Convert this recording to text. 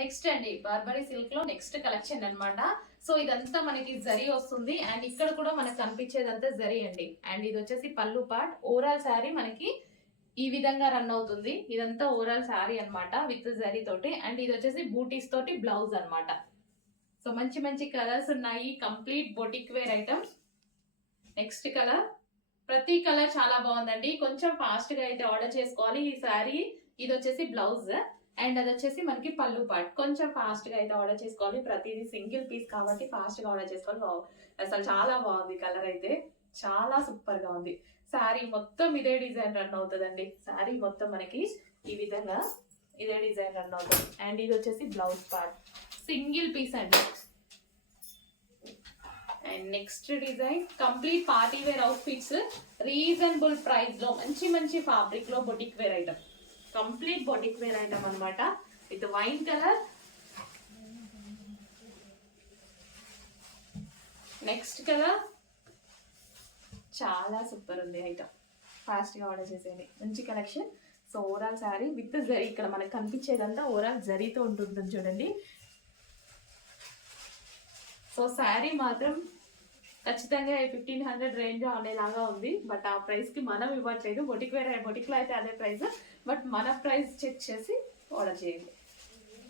Next అండి barberry silk లో next collection అన్నమాట. సో ఇదంతా మనకి జరీ వస్తుంది అండ్ ఇక్కడ కూడా మనకు కనిపించేదంతా జరీ అండి. అండ్ ఇది వచ్చేసి పళ్ళు పార్ట్. ఓవరాల్ శారీ మనకి ఈ విధంగా రన్ అవుతుంది. ఇదంతా ఓవరాల్ శారీ అన్నమాట విత్ జరీ తోటి. అండ్ ఇది వచ్చేసి బూటీస్ తోటి బ్లౌజ్ అన్నమాట. సో మంచి మంచి కలర్స్ ఉన్నాయి, complete boutique wear items. Next colour, ప్రతి కలర్ చాలా బాగుందండి. కొంచెం ఫాస్ట్ గా అయితే ఆర్డర్ చేసుకోవాలి. ఈ శారీ ఇది వచ్చేసి బ్లౌజ్ అండ్ అది వచ్చేసి మనకి పళ్ళు పార్ట్. కొంచెం ఫాస్ట్ గా అయితే ఆర్డర్ చేసుకోవాలి. ప్రతిదీ సింగిల్ పీస్ కాబట్టి ఫాస్ట్ గా ఆర్డర్ చేసుకోవాలి. అసలు చాలా బాగుంది కలర్ అయితే, చాలా సూపర్ గా ఉంది. శారీ మొత్తం ఇదే డిజైన్ రన్ అవుతుందండి. శారీ మొత్తం మనకి ఈ విధంగా ఇదే డిజైన్ రన్ అవుతుంది. అండ్ ఇది వచ్చేసి బ్లౌజ్ పార్ట్, సింగిల్ పీస్ అండి. And next design complete party wear outfits, reasonable price లో మంచి మంచి ఫ్యాబ్రిక్ లో boutique wear item, complete boutique wear item అనమాట. With wine colour. Next colour చాలా సూపర్ ఉంది ఐటమ్, ఫాస్ట్ గా ఆర్డర్ చేసేది. మంచి collection. So overall sari with zari, ఇక్కడ మనకు కనిపించేదంతా ఓవరాల్ జరీతో ఉంటుంది చూడండి. సో శారీ మాత్రం ఖచ్చితంగా 1500 రేంజ్ అనేలాగా ఉంది. బట్ ఆ ప్రైస్ కి మనం ఇవ్వట్లేదు. బొటిక్ లో అయితే అదే ప్రైస్, బట్ మన ప్రైస్ చెక్ చేసి ఆర్డర్ చేయండి.